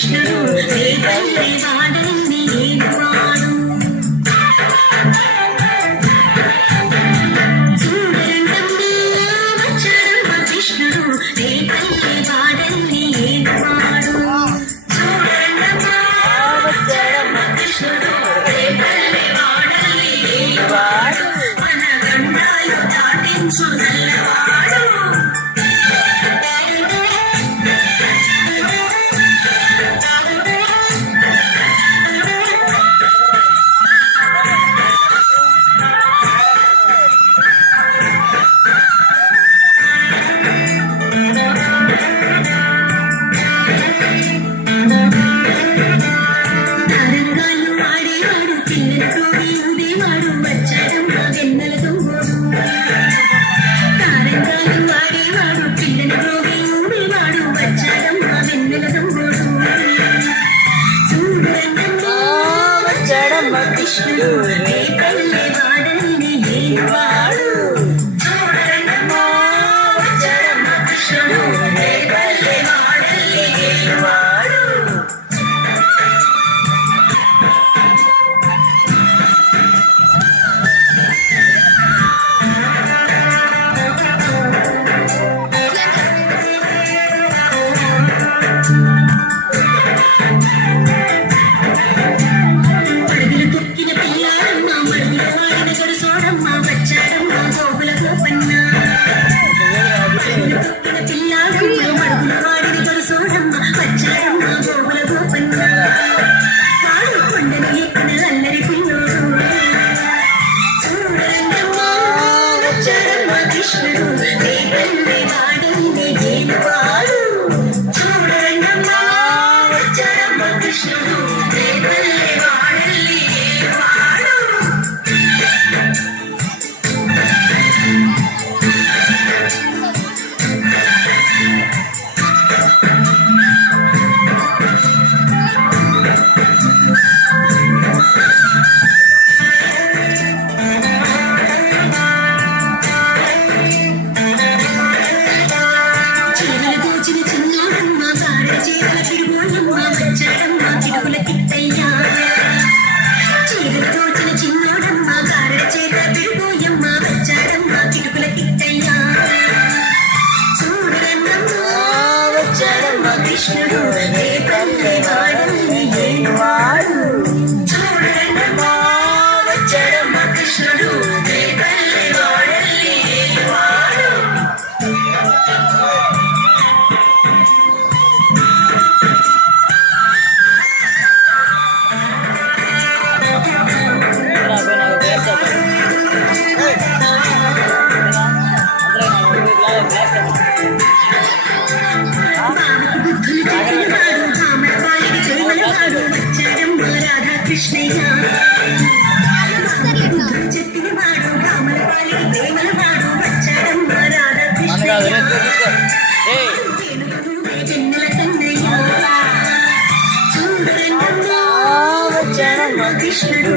కృష్ణుడు రేపల్లె వాడల్ని ఏడువాడు చూడండి వచ్చాడమ్మ కృష్ణుడు రేపల్లె వాడల్ని ఏడువాడు చూడండమ్మ వచ్చాడమ్మ కృష్ణుడు రేపల్లె వాడల్ని ఏడువాడు మన గండాలు దాటించు నల్లవాడు కృష్ణుడు రేపల్లె వాడల్ని ఏడువాడు చూడండమ్మ వచ్చాడమ్మ కృష్ణుడు రేపల్లె వాడల్ని ఏడువాడు కృష్ణుడు రేపల్లె వాడల్ని ఏడువాడు చూడండమ్మ వచ్చాడమ్మ కృష్ణుడు రేపల్లె వాడల్ని ఏడువాడు కృష్ణుడు రేపల్లె వాడల్ని ఏడువాడు చూడండమ్మ వచ్చాడమ్మ కృష్ణుడు రేపల్లె వాడల్ని ఏడువాడు కృష్ణయ్య చెప్పిన వాడు రామలపాలి ప్రేమల వాడు వచ్చాడమ్మ రాధా కృష్ణయ్య వెన్నెల కన్నయ్య చూడండమ్మ వచ్చాడమ్మ కృష్ణుడు